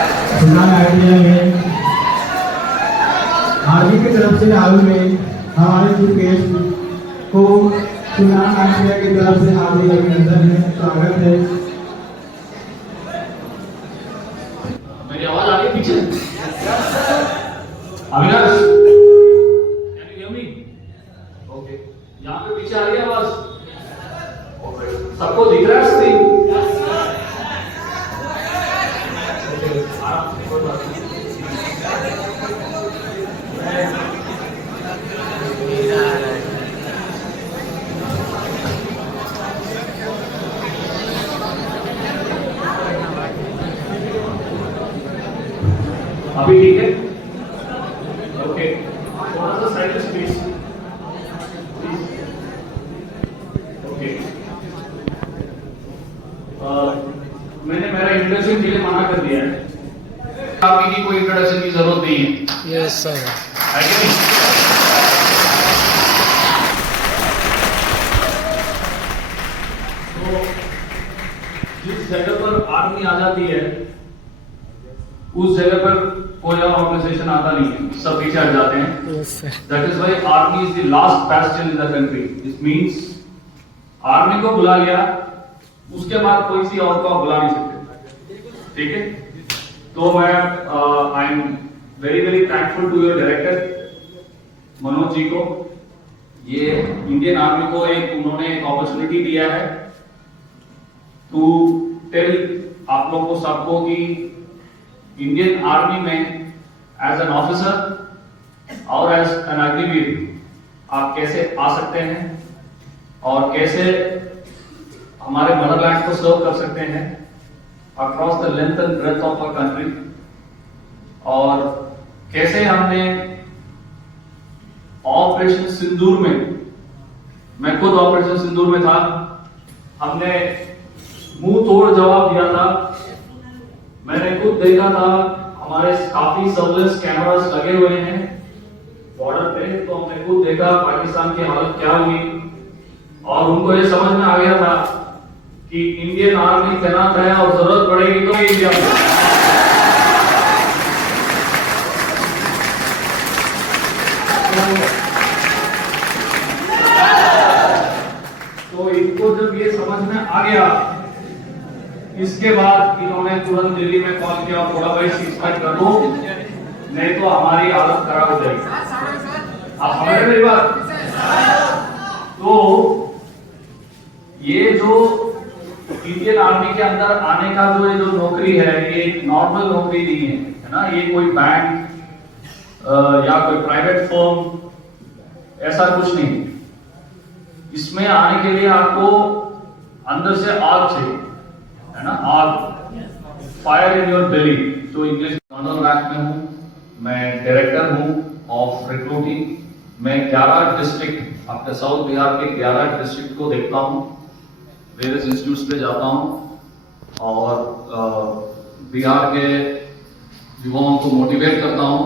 चुनाव आइडिया में आर्मी की तरफ से हाल में हमारे सुकेश को चुनाव आइडिया की तरफ से हार्दिक अभिनंदन है, स्वागत है। मेरी आवाज आ रही पीछे? Avinash, can you hear me? Okay. यहाँ पे पीछे आ रही है आवाज? सबको दिख रहा है स्क्रीन? कोई बात नहीं। अभी ठीक है? ओके, थोड़ा सा साइड स्पेस ओके। मैंने मेरा इंट्रोडक्शन के लिए मना कर दिया है, आपकी की कोई इंट्रोडक्शन की जरूरत नहीं है। Yes sir. है कि नहीं? तो जिस जगह पर आर्मी आ जाती है उस जगह पर कोई और ऑर्गेनाइजेशन आता नहीं है, सब पीछे हट जाते हैं। Yes sir. That is why army is the last Bastian in the country. This means army को बुला लिया, उसके बाद कोई सी और को बुला नहीं सकते, ठीक है? तो मैं I am very very thankful to your director Manoj ji को। ये इंडियन आर्मी को उन्होंने एक अपॉर्चुनिटी दिया है टू टेल आप लोग को सबको कि इंडियन आर्मी में एज एन ऑफिसर और एज एन अग्निवीर आप कैसे आ सकते हैं और कैसे हमारे मदरलैंड को सर्व कर सकते हैं across the length and breadth of our country, और कैसे हमने ऑपरेशन सिंदूर में, मैं खुद ऑपरेशन सिंदूर में था, हमने मुंह तोड़ जवाब दिया था। मैंने खुद देखा था, हमारे काफी सर्विलेंस कैमरास लगे हुए हैं बॉर्डर पे, तो हमने खुद देखा पाकिस्तान की हालत क्या हुई, और उनको ये समझ में आ गया था कि इंडियन आर्मी तैनात है और जरूरत पड़ेगी तो इंडिया में। तो इनको जब ये समझ में आ गया, इसके बाद इन्होंने तुरंत दिल्ली में कॉल किया, थोड़ा भाई सीजफायर कर दो, नहीं तो हमारी हालत खराब हो जाएगी। आप समझ रहे मेरी बात? तो ये जो इंडियन आर्मी के अंदर आने का जो नौकरी है, ये एक नॉर्मल नौकरी नहीं है ना। ये कोई बैंक या कोई प्राइवेट फर्म ऐसा कुछ नहीं। इसमें आने के लिए आपको अंदर से आग चाहिए, है ना, आग, फायर इन योर बेली। जो इंग्लिश कर्नल रैंक में हूँ, मैं डायरेक्टर हूँ ऑफ रिक्रूटिंग। मैं 11 डिस्ट्रिक्ट, अपने साउथ बिहार के 11 डिस्ट्रिक्ट को देखता हूँ, वेरियस इंस्टीट्यूट्स पे जाता हूँ और बिहार के युवाओं को मोटिवेट करता हूँ,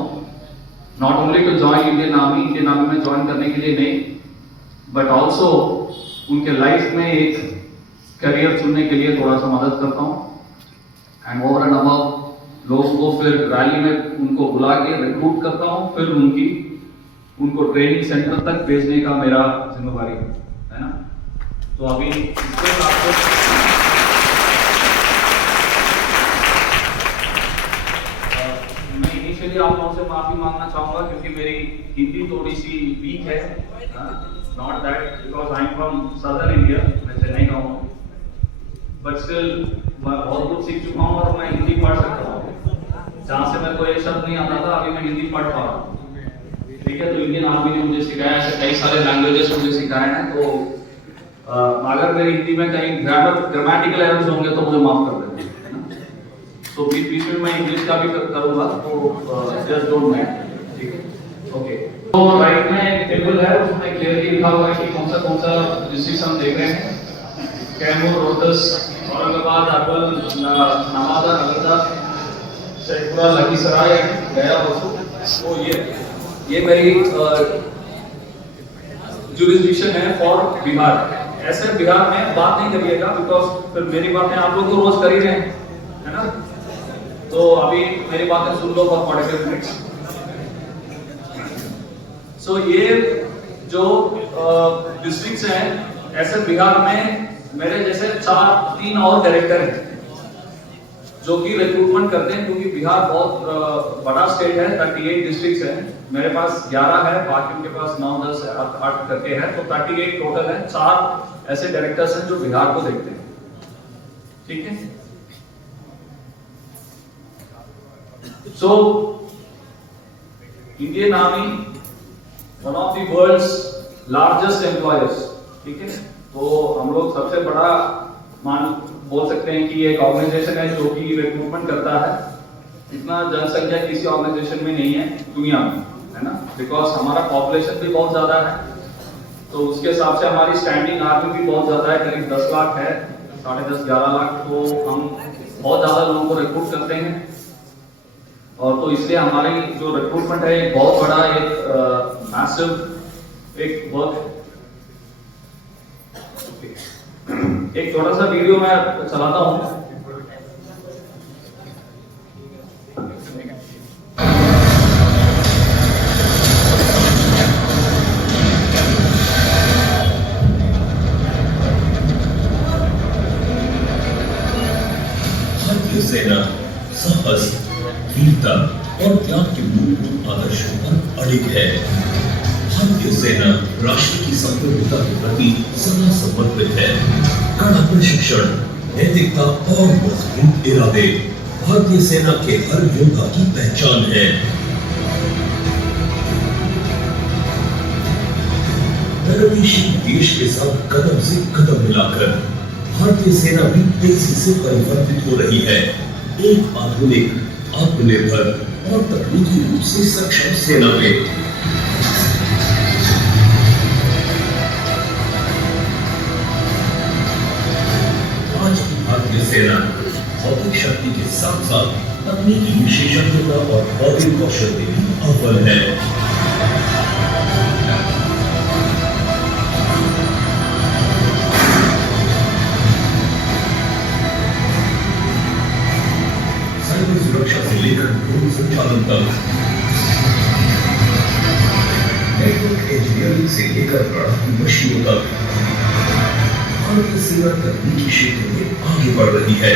not only to join Indian Army, Indian Army में ज्वाइन करने के लिए नहीं, बट ऑल्सो उनके लाइफ में एक करियर चुनने के लिए थोड़ा सा मदद करता हूँ। एंड ओवर एंड अबव लोगों को फिर रैली में उनको बुला के रिक्रूट करता हूँ, फिर उनको ट्रेनिंग सेंटर तक भेजने का मेरा जिम्मेवारी है ना। तो अभी आपको मैं इनिशियली आप लोगों से माफी मांगना चाहूंगा क्योंकि मेरी हिंदी थोड़ी सी वीक है, not that because I am from southern India, मैं चेन्नई का हूँ, बट स्टिल मैं बहुत कुछ सीख चुका हूँ और मैं हिंदी पढ़ सकता हूँ। जहाँ से मेरे को एक शब्द नहीं आता था, अभी मैं हिंदी पढ़ पा रहा हूँ, ठीक है। तो इंडियन आर्मी ने मुझे सिखाया, ऐसे कई सारे लैंग्वेजेस मुझे सिखाए हैं। तो अगर मेरी हिंदी में कहीं ग्रामेटिकल एरर्स होंगे तो मुझे माफ कर देना, तो बीच में मैं इंग्लिश का भी करूंगा, तो जस्ट डोंट माइंड, ठीक है, ओके। तो राइट में एक टेबल है, उसमें क्लियरली लिखा हुआ है कि कौन सा डिस्ट्रिक्ट हम देख रहे हैं, कैमूर, रोहतस, औरंगाबाद, अरवल, नवादा, नर्मदा, शेखपुरा, लखीसराय, गया, तो ये मेरी जुरिस्डिक्शन है फॉर बिहार। ऐसे बिहार में बात नहीं करिएगा, बिकॉज फिर मेरी बातें आप लोग तो रोज कर ही रहे हैं, है ना। तो अभी मेरी बातें सुन लो फॉर 45 मिनट्स। सो ये जो डिस्ट्रिक्ट्स हैं, ऐसे बिहार में मेरे जैसे 3 और डायरेक्टर हैं जो कि रिक्रूटमेंट करते हैं, क्योंकि बिहार बहुत बड़ा स्टेट है, 38 डिस्ट्रिक्ट्स हैं। मेरे पास 11 है, बाकी उनके पास 9, 10, 8 करके है, तो 38 टोटल है। 4 ऐसे डायरेक्टर्स हैं जो बिहार को देखते हैं, ठीक है। So Indian Army one of the world's largest employers, ठीक है। तो हम लोग सबसे बड़ा बोल सकते हैं कि एक ऑर्गेनाइजेशन है जो कि रिक्रूटमेंट करता है। इतना जनसंख्या किसी ऑर्गेनाइजेशन में नहीं है दुनिया में, है ना, बिकॉज हमारा पॉपुलेशन भी बहुत ज्यादा है। तो उसके हिसाब से हमारी स्टैंडिंग आर्मी भी बहुत ज्यादा है, करीब 10 लाख है, 10.5 11 लाख। तो हम बहुत ज्यादा लोगों को रिक्रूट करते हैं, और तो इसलिए हमारी जो रिक्रूटमेंट है एक बहुत बड़ा एक मैसिव एक वर्क है। एक छोटा सा वीडियो मैं चलाता हूं। भारतीय सेना साहस, वीरता और त्याग के मूलभूत आदर्शों पर अडिग है। भारतीय सेना राष्ट्र की संप्रभुता के प्रति सदा समर्पित है। कड़ा प्रशिक्षण, नैतिकता और मजबूत इरादे भारतीय सेना के हर योद्धा की पहचान है। प्रगतिशील देश के साथ कदम से कदम मिलाकर भारतीय सेना भी तेजी से परिवर्तित हो रही है। एक आधुनिक, आत्मनिर्भर और तकनीकी रूप से सक्षम सेना में भारतीय सेना भौतिक शक्ति के साथ साथ तकनीकी विशेषज्ञता और बौद्धिक कौशल में भी अव्वल है। साइबर सुरक्षा से लेकर ड्रोन संचालन तक, नेटवर्क इंजीनियरिंग से लेकर लड़ाकू मशीनों तक, भारतीय सेना तकनीकी क्षेत्र में आगे बढ़ रही है।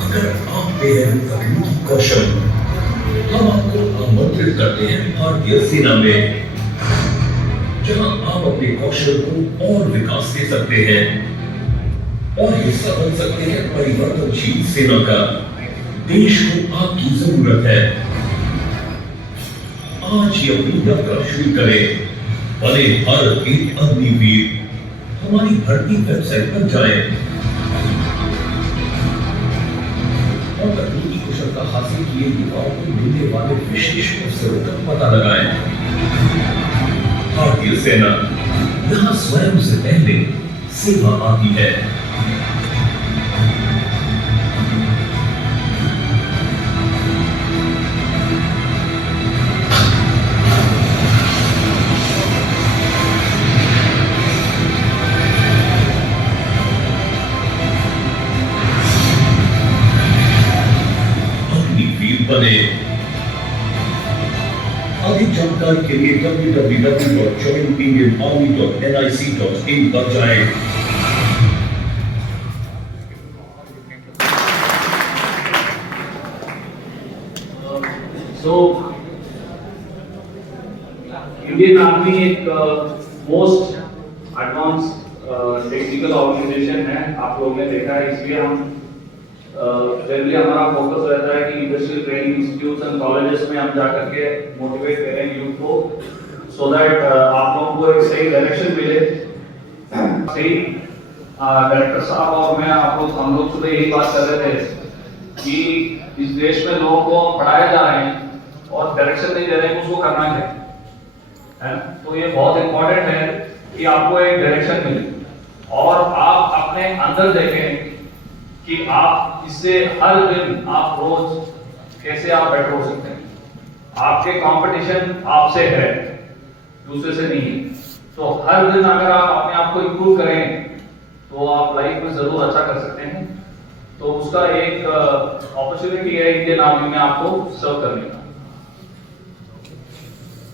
अगर आप में है तकनीकी कौशल, हम आपको आमंत्रित करते हैं भारतीय सेना में, जहां आप अपने कौशल को और विकास दे सकते हैं और हिस्सा बन सकते हैं परिवर्तनशील सेना का। देश को आपकी जरूरत है। आज ही अपनी यात्रा शुरू करें, बने भारत के अग्निवीर। हमारी भर्ती वेबसाइट पर जाएं और तकनीकी कुशलता हासिल किए युवाओं को मिलने वाले विशेष अवसरों का पता लगाएं। भारतीय सेना, यहां स्वयं से पहले सेवा आती है। बने। अधिक जानकारी के लिए www.joinindianarmy.nic.in पर जाएं। So, इंडियन आर्मी एक मोस्ट एडवांस टेक्निकल ऑर्गेनाइजेशन है, आप लोगों ने देखा है। इसलिए हम जनरली हमारा फोकस रहता है कि industrial training institutes and colleges में हम जाकर के मोटिवेट करें यूथ को, सो दैट आप लोगों को एक सही डायरेक्शन मिले। सही डायरेक्टर साहब और मैं हम लोग सुबह यही बात कर रहे थे कि इस देश में लोगों को पढ़ाया जा रहे हैं और डायरेक्शन नहीं दे रहे हैं, उसको करना है। तो ये बहुत इंपॉर्टेंट है कि आपको एक डायरेक्शन मिले और आप अपने अंदर देखें कि आप इससे हर दिन आप रोज कैसे आप बेटर हो सकते हैं। आपके कंपटीशन आपसे है, दूसरे से नहीं है। तो हर दिन अगर आप अपने आप को इम्प्रूव करें तो आप लाइफ में जरूर अच्छा कर सकते हैं। तो उसका एक अपॉर्चुनिटी है इंडियन आर्मी में आपको सर्व करने का।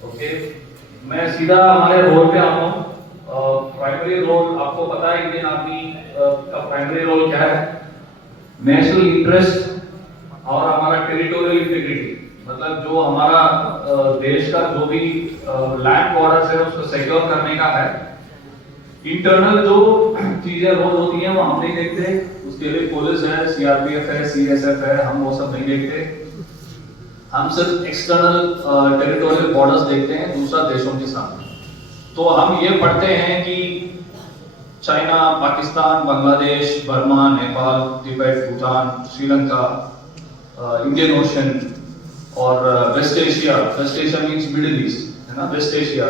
ओके, मैं सीधा हमारे रोल पे आता हूँ। प्राइमरी रोल आपको पता है इंडियन आर्मी का प्राइमरी रोल क्या है? नेशनल इंटरेस्ट और हमारा टेरिटोरियल इंटीग्रिटी, मतलब जो हमारा देश का जो भी लैंड बॉर्डर्स है उसको सिक्योर करने का है। इंटरनल जो चीजें रोल होती हैं वो हम नहीं देखते, उसके लिए पुलिस है, सीआरपीएफ है, सीएसएफ है, हम वो सब नहीं देखते। हम सिर्फ एक्सटर्नल टेरिटोरियल बॉर्डर्स देखते हैं दूसरा देशों के साथ। तो हम ये पढ़ते हैं कि China, Pakistan, Bangladesh, Burma, Nepal, Tibet, Bhutan, Sri Lanka, Indian ocean और west Asia means middle east है ना, वेस्ट एशिया,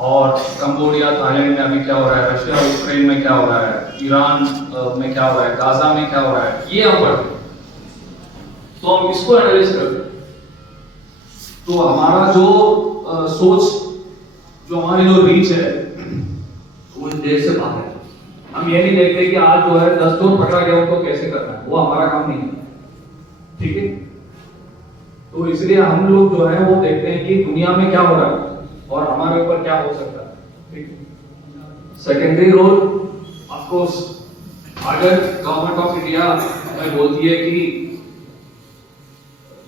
और कंबोडिया, थाईलैंड में अभी क्या हो रहा है, रशिया यूक्रेन में क्या हो रहा है, ईरान में क्या हो रहा है, गाजा में क्या हो रहा है, ये हम पढ़ते हैं। तो हम इसको एनालाइज करते हैं। तो हमारा जो सोच, जो हमारी जो रीच है वो इस देश से बाहर है। हम ये नहीं देखते कि आज जो है 10 चोर पकड़ा गया उनको कैसे करना है, वो हमारा काम नहीं है, ठीक है। तो इसलिए हम लोग जो है वो देखते हैं कि दुनिया में क्या हो रहा है और हमारे ऊपर क्या हो सकता है, ठीक। सेकेंडरी रोल ऑफ कोर्स, अगर गवर्नमेंट ऑफ इंडिया में बोलती है कि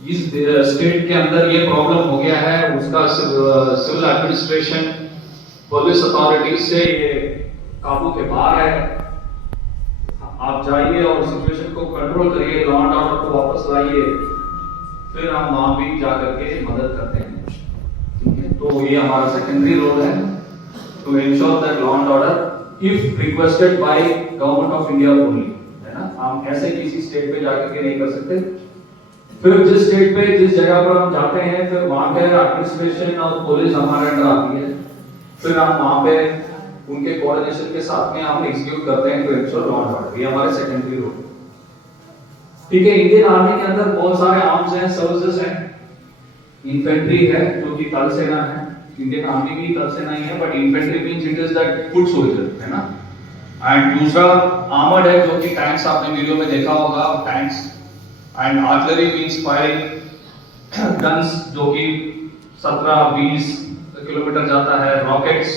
इस स्टेट के अंदर ये प्रॉब्लम हो गया है, उसका सिविल एडमिनिस्ट्रेशन, पुलिस अथॉरिटीज से ये काबू के बाहर है, आप जाइए और सिचुएशन को कंट्रोल करिए, लॉ एंड ऑर्डर को वापस लाइए, फिर हम वहां भी जाकर के मदद करते हैं, ठीक है। तो ये हमारा सेकेंडरी रोल है, to ensure that law and order if requested by government of India only, है ना। हम ऐसे किसी स्टेट पे जाकर के नहीं कर सकते। फिर जिस स्टेट पे, जिस जगह पर हम जाते हैं, फिर वहां के एडमिनिस्ट्रेशन और पुलिस हमारे अंडर आती है, फिर हम वहां पे उनके कोऑर्डिनेशन के साथ में हम एग्जीक्यूट करते हैं to ensure law and order. ये हमारे सेकेंडरी रोल, ठीक है। इंडियन आर्मी के अंदर बहुत सारे आर्म्स हैं, सर्विसेज हैं। इन्फेंट्री है जो कि थल सेना है, इंडियन आर्मी भी थल सेना ही है, but infantry means it is that foot soldier, है ना। एंड दूसरा आर्मर्ड है जो कि टैंक्स, आपने वीडियो में देखा होगा, tanks. And artillery means firing guns जो कि 17-20 किलोमीटर जाता है, रॉकेट्स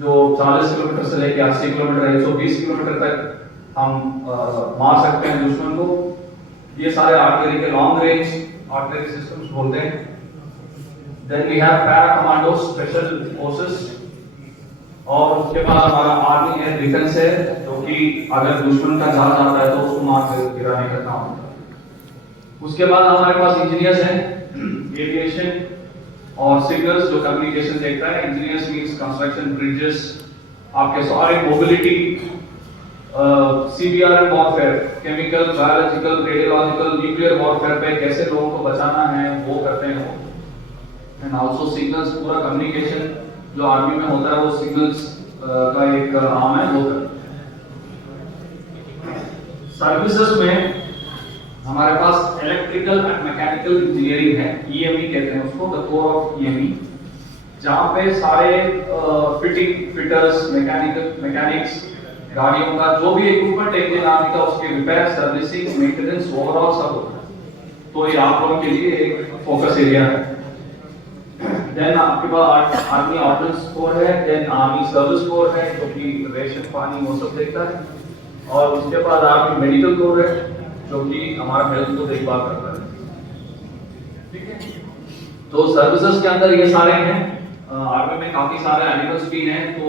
जो 40 किलोमीटर से लेकर 80 किलोमीटर, 120 किलोमीटर तक हम मार सकते हैं दुश्मन को। ये सारे आर्टिलरी के लॉन्ग रेंज आर्टिलरी सिस्टम्स बोलते हैं। Then we have para commando, special forces, और उसके बाद हमारा आर्मी एयर डिफेंस है जो कि अगर दुश्मन का जहाज आता है तो उसको मार कर गिराने का काम होता है। उसके बाद हमारे पास इंजीनियर्स हैं, एविएशन और सिग्नल्स जो कम्युनिकेशन देखता है। इंजीनियर्स मींस कंस्ट्रक्शन, ब्रिजेस, आपके सारे mobility, CBR and warfare, chemical, biological, radiological, nuclear warfare पे कैसे लोगों को बचाना है वो करते हैं वो। एंड आल्सो सिग्नल्स, पूरा कम्युनिकेशन जो आर्मी में होता है वो सिग्नल्स का एक आर्म है वो करते हैं। सर्विसेज में हमारे पास इलेक्ट्रिकल एंड मैकेनिकल इंजीनियरिंग है, ईएमई कहते हैं उसको, द कोर ऑफ ईएमई, जहां पे सारे फिटिंग, फिटर्स, मैकेनिक्स, गाड़ियों का जो भी इक्विपमेंट इंडियन आर्मी का, उसके रिपेयर, सर्विसिंग, मेंटेनेंस, ओवरऑल सब होता है। तो ये आप लोगों के लिए एक फोकस एरिया है। देन आपके पास आर्मी ऑर्डिनेंस कोर है, देन आर्मी सर्विस कोर है जो कि रेशन, पानी वो सब देखता है, और उसके बाद आर्मी मेडिकल कोर है जो कि हमारा हेल्थ को देखभाल करता है, ठीक है। तो सर्विसेज के अंदर ये सारे हैं। आर्मी में काफी सारे एनिमल्स भी हैं, तो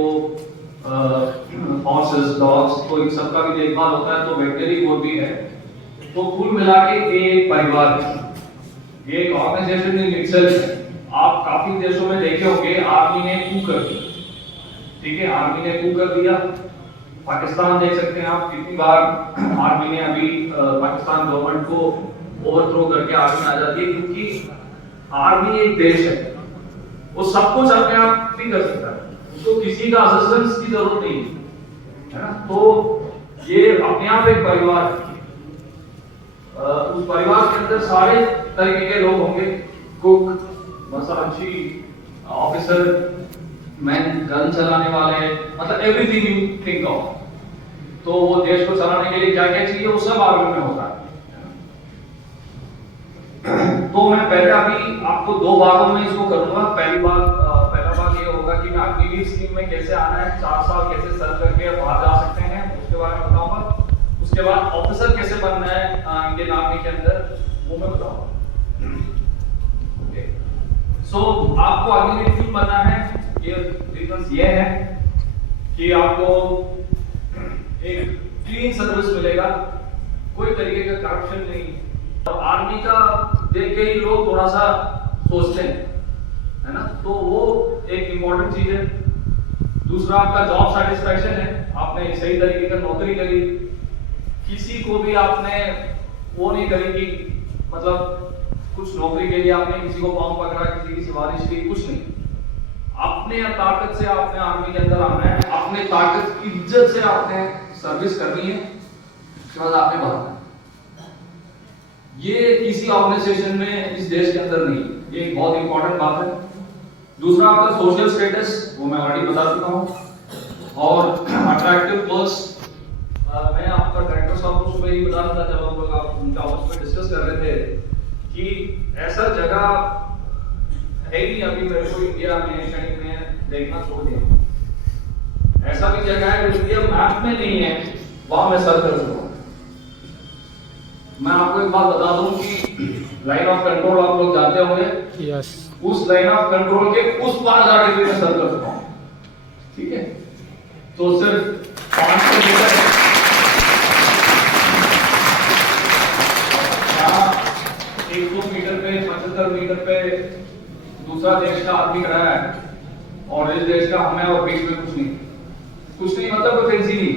हॉर्सेस, डॉग्स, तो इन सब का भी देखभाल होता है, तो वेटरनरी कोर भी है। तो कुल मिला के एक परिवार है, ये एक ऑर्गेनाइजेशन इन इटसेल्फ है। आप काफी देशों में देखे होंगे आर्मी ने कू कर दिया, ठीक है, आर्मी ने कू कर दिया। पाकिस्तान देख सकते हैं आप, कितनी बार आर्मी ने अभी पाकिस्तान गवर्नमेंट को ओवरथ्रो करके आर्मी आ जाती है, क्योंकि आर्मी एक देश है, वो सब कुछ अपने आप नहीं कर सकता है, उसको किसी का असिस्टेंस की जरूरत नहीं है ना। तो ये अपने आप एक परिवार है। उस परिवार के अंदर सारे तरीके के लोग होंगे, कुक, मसाजी, ऑफिसर, मैन, गन चलाने वाले, मतलब एवरीथिंग यू थिंक ऑफ। तो वो देश को चलाने के लिए क्या क्या चाहिए वो सब आर्मी में होता है। तो मैं पहले अभी आपको दो भागों में इसको करूंगा। पहला भाग ये होगा कि मैं अग्निवीर स्कीम में कैसे आना है, 4 साल कैसे सर्व करके बाहर जा सकते हैं, उसके बारे में बताऊंगा। उसके बाद ऑफिसर कैसे बनना है इंडियन आर्मी के अंदर, वो मैं बताऊंगा। सो आपको अग्निवीर क्यों बनना है, ये रीजंस ये है कि आपको एक क्लीन सर्विस मिलेगा, कोई तरीके का करप्शन नहीं। और आर्मी का देख के ही लोग थोड़ा सा सोचते हैं, है ना, तो वो एक इम्पोर्टेंट चीज है। दूसरा आपका जॉब सेटिस्फैक्शन है, आपने सही तरीके का नौकरी करी, किसी को भी आपने वो नहीं करी कि मतलब कुछ नौकरी के लिए आपने किसी को फॉर्म पकड़ा, किसी की सिफारिश की, कुछ नहीं। अपने ताकत से आपने आर्मी के अंदर आना है, अपने ताकत की इज्जत से आपने सर्विस करनी है, उसके बाद आपने भागना है। ये किसी ऑर्गेनाइजेशन में इस देश के अंदर नहीं, ये एक बहुत इंपॉर्टेंट बात है। दूसरा आपका सोशल स्टेटस, वो मैं ऑलरेडी बता चुका हूं। और अट्रैक्टिव पर्स, मैं आपका डायरेक्टर साहब को सुबह ही बता रहा था जब हम लोग आप उनका ऑफिस में डिस्कस कर रहे थे कि ऐसा जगह है ही नहीं अभी मेरे को इंडिया में कहीं में देखना छोड़ दिया। ऐसा भी जगह है जो इंडिया मैप में नहीं है, वहां मैं सर्च कर सकूं। मैं आपको एक बात बता दूं कि लाइन ऑफ कंट्रोल आप लोग जानते होंगे, यस, उस लाइन ऑफ कंट्रोल के उस पार जाके भी मैं सर्च कर सकता हूं। ठीक है, तो सिर्फ 500 मीटर 100 मीटर पे 75 मीटर पे दूसरा देश का आदमी खड़ा है और इस देश का हमें, और बीच में कुछ नहीं मतलब कोई फैंसी नहीं।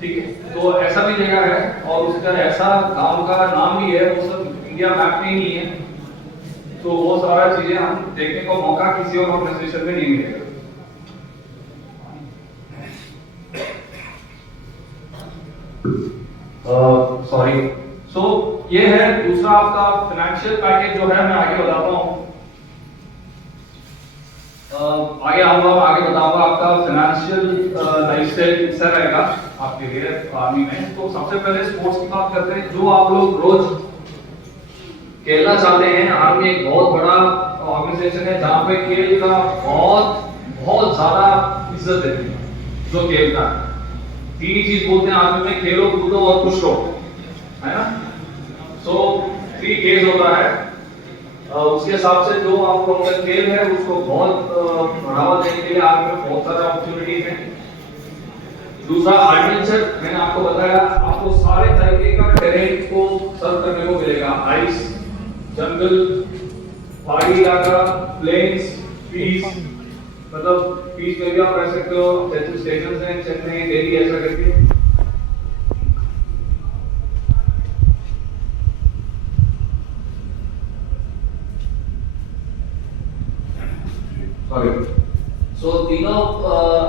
ठीक है, तो ऐसा भी जगह है और उसका ऐसा गांव का नाम भी है, वो सब इंडिया मैप में ही नहीं है। तो वो सारा चीजें हम देखने को मौका किसी और ऑर्गेनाइजेशन में नहीं मिलेगा। सॉरी। सो ये है दूसरा आपका फाइनेंशियल पैकेज जो है, मैं आगे बताता हूं। आगे आऊंगा, आगे बताऊंगा आपका फाइनेंशियल लाइफस्टाइल कैसा रहेगा आपके लिए आर्मी में। तो सबसे पहले स्पोर्ट्स की बात करते हैं, जो आप लोग रोज खेलना चाहते हैं। आर्मी एक बहुत बड़ा ऑर्गेनाइजेशन है जहां पे खेल का बहुत ज्यादा इज्जत है। जो खेलता है, तीन ही चीज बोलते हैं आर्मी में, खेलो, कूदो और खुश रहो, है ना। सो 3 केस होता है। उसके हिसाब से जो आप लोगों का खेल है उसको बहुत बढ़ावा देने के लिए आर्मी में बहुत सारे अपॉर्चुनिटीज हैं। दूसरा एडवेंचर, मैंने आपको बताया, आपको सारे तरीके का टेरेन को सर्व करने को मिलेगा। आइस, जंगल, पहाड़ी इलाका, प्लेन्स, पीस, मतलब पीस में भी आप रह सकते हो। जैसे स्टेशन हैं चेन्नई, दिल्ली, ऐसा करके। सो तीनों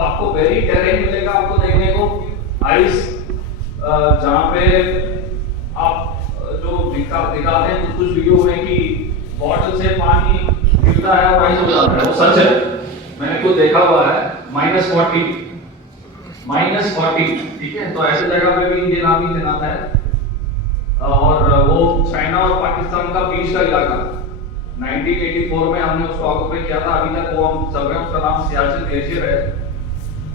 आपको वेरी टेरेन मिलेगा आपको देखने को। आइस, जहां पे आप जो दिखाते हैं कुछ वीडियो में कि बॉटल से पानी गिरता है और आइस हो जाता है, वो सच है, मैंने खुद देखा हुआ है। -40, ठीक है। तो ऐसे जगह पे भी इंडियन आर्मी तैनात है। और वो चाइना और पाकिस्तान का बीच का इलाका, 1984 में हमने उसको ऑक्युपाई किया था। अभी तक वो हम चल रहे हैं, उसका नाम सियाचिन ग्लेशियर है।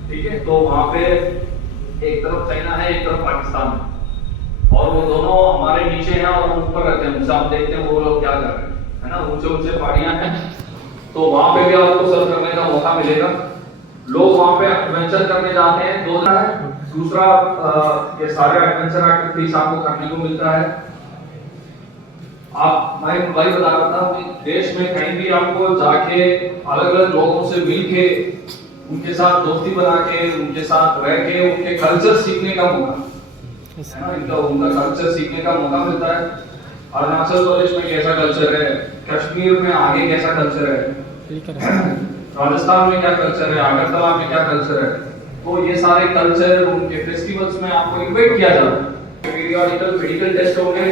ठीक है, तो वहां पे एक तरफ चाइना है, एक तरफ पाकिस्तान है, और वो दोनों हमारे नीचे हैं और हम ऊपर रहते हैं। उनसे आप देखते हैं वो लोग क्या कर रहे हैं, है ना। ऊंचे पहाड़ियां हैं, तो वहां पे भी आपको सर्व करने का मौका मिलेगा। लोग वहां पे एडवेंचर करने जाते हैं। दूसरा ये सारे एडवेंचर एक्टिविटीज आपको करने को मिलता है। आप, मैं वही बता रहा था कि देश में कहीं भी आपको जाके अलग अलग लोगों से मिल के, उनके साथ दोस्ती बना के, उनके साथ रह के, उनके कल्चर सीखने का मौका, है ना, उनका कल्चर सीखने का मौका मिलता है। अरुणाचल प्रदेश में कैसा कल्चर है, कश्मीर में आगे कैसा कल्चर है, राजस्थान में क्या कल्चर है, अगरतला में क्या कल्चर है। तो ये सारे कल्चर, उनके फेस्टिवल्स में आपको इन्वाइट किया जाता है। पीरियोडिकल मेडिकल टेस्ट होंगे,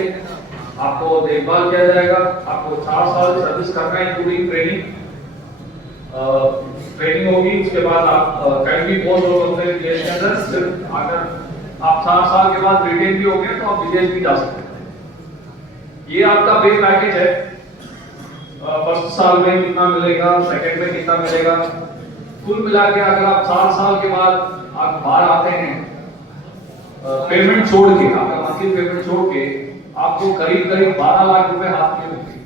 आपको देखभाल किया जाएगा, आपको 4 साल सर्विस करना है इंक्लूडिंग ट्रेनिंग। ट्रेनिंग होगी, उसके बाद आप कहीं भी पोस्ट हो सकते हैं देश के अंदर। सिर्फ अगर आप 4 साल के बाद रिटेन भी हो गए तो आप विदेश भी जा सकते हैं। ये आपका पे पैकेज है। फर्स्ट साल में कितना मिलेगा, सेकंड में कितना मिलेगा, कुल मिला के अगर आप 4 साल के बाद आप बाहर आते हैं, पेमेंट छोड़ के, आपका मंथली पेमेंट छोड़ के आपको करीब 12 लाख रुपए हाथ में मिलेंगे।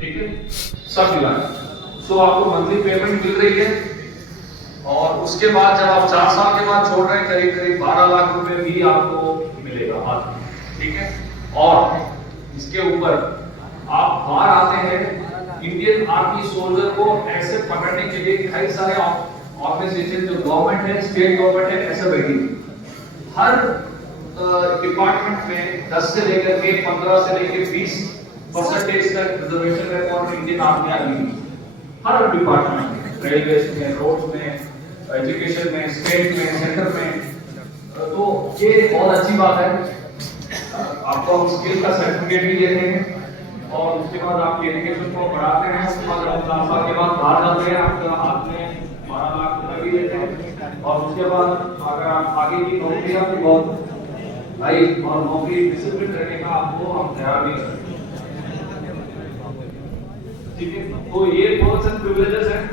ठीक है, सब मिला के। सो आपको मंथली पेमेंट मिल रही है और उसके बाद जब आप 4 साल के बाद छोड़ रहे हैं, करीब 12 लाख रुपए भी आपको मिलेगा हाथ में। ठीक है, और इसके ऊपर आप बाहर आते हैं, इंडियन आर्मी सोल्जर को ऐसे पकड़ने के लिए कई सारे ऑर्गेनाइजेशन, जो गवर्नमेंट है, स्टेट गवर्नमेंट है, ऐसे बैठी हर डिपार्टमेंट में 10 से लेकर के 15 से लेकर 20% तक रिजर्वेशन है for Indian army. Her department में, रेलवे में, रोड में, एजुकेशन में, स्टेट में, सेंटर में। तो ये बहुत अच्छी बात है। आपको हम स्किल का सर्टिफिकेट भी देते हैं और उसके बाद आपकी एजुकेशन को बढ़ाते हैं। उसके बाद आप 4 साल के बाद बाहर जाते हैं, आपके हाथ में 12 लाख रुपए भी देते हैं। और उसके बाद अगर आप आगे की नौकरी आपकी बहुत भाई और नौकरी डिसिप्लिन रहने का आपको हम तैयार भी करें। ठीक है, तो ये बहुत से प्रिविलेजेस हैं।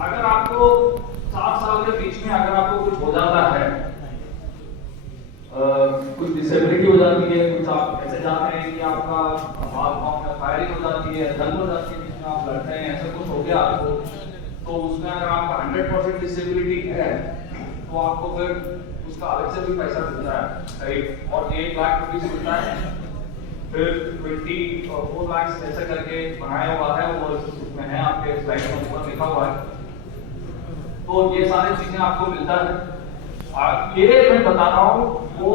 अगर आपको 7 साल के बीच में अगर आपको कुछ हो जाता है, कुछ डिसेबिलिटी हो जाती है, कुछ आप ऐसे जाते हैं कि आपका हाथ पांव में फायरिंग हो जाती है, जंग हो जाती है, जिसमें आप लड़ते हैं, ऐसा कुछ हो गया आपको, तो उसमें अगर आपका 100% डिसेबिलिटी है तो आपको फिर उसका अलग से भी पैसा मिलता है करीब, और 1 लाख रुपये मिलता है। फिर 24 लाख ऐसा करके बनाया हुआ है, वो उसमें है, आपके स्लाइड में ऊपर लिखा हुआ है। तो ये सारी चीजें आपको मिलता है। ये मैं बता रहा हूँ, वो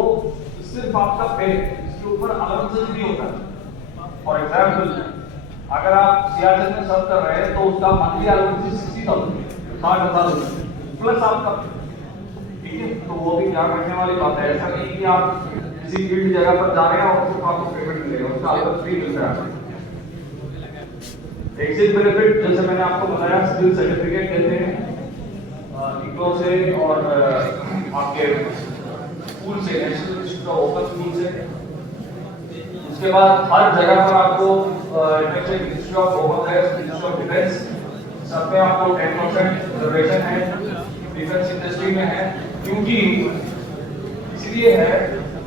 सिर्फ आपका पे, इसके ऊपर अलाउंसेस भी होता है। फॉर एग्जाम्पल, अगर आप सियाचिन में सर्व कर रहे हैं तो उसका मंथली अलाउंस 60,000 प्लस आपका। ठीक है, तो वो भी ध्यान रखने वाली बात है। ऐसा नहीं कि आप किसी फील्ड जगह पर जा रहे हैं और सिर्फ आपको पेमेंट मिलेगा, उसका अलग फ्री मिल रहा है। एक्सिट बेनिफिट जैसे मैंने आपको बताया, स्किल सर्टिफिकेट देते हैं इग्नो से और आपके स्कूल से, national institute of open school से। उसके बाद हर जगह पर आपको इंस्टीट्यूट ऑफ ओपन है, इंस्टीट्यूट ऑफ डिफेंस, सब में आपको 10% रिजर्वेशन है डिफेंस इंडस्ट्री में है। क्योंकि इसलिए है,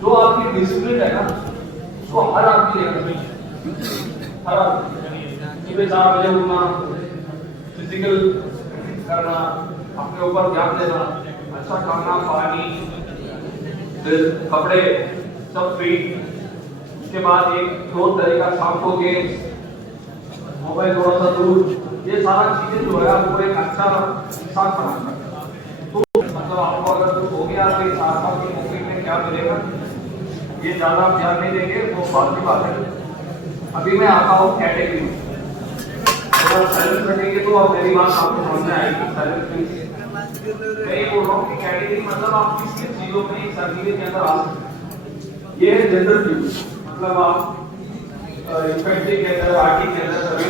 जो आपकी डिसिप्लिन है ना, उसको हर आदमी लेना चाहिए। हर आदमी सुबह 4 बजे उठना, फिजिकल करना, अपने ऊपर ध्यान देना, अच्छा खाना, पानी, फिर कपड़े सब फ्री। उसके बाद एक क्लोथ तरीका, शाम को गेम्स, मोबाइल थोड़ा सा दूर, ये सारा चीजें जो है आपको एक अच्छा इंसान बनाना। तो मतलब आपको अगर कुछ हो गया तो 4 साल की नौकरी में क्या मिलेगा, ये ज्यादा आप ध्यान नहीं देंगे, वो बात की बात है। अभी मैं आता हूँ कैटेगरी में। सैलरी कटेंगे तो अब मेरी बात आपको समझ में आएगी। सैलरी मैं ये बोल रहा हूँ कि कैटेगरी मतलब आप किस किस चीजों में इस सर्टिफिकेट के अंदर आ सकते हैं। ये है जनरल ड्यूटी, मतलब आप इन्फेंट्री के अंदर, आर्टी के अंदर सभी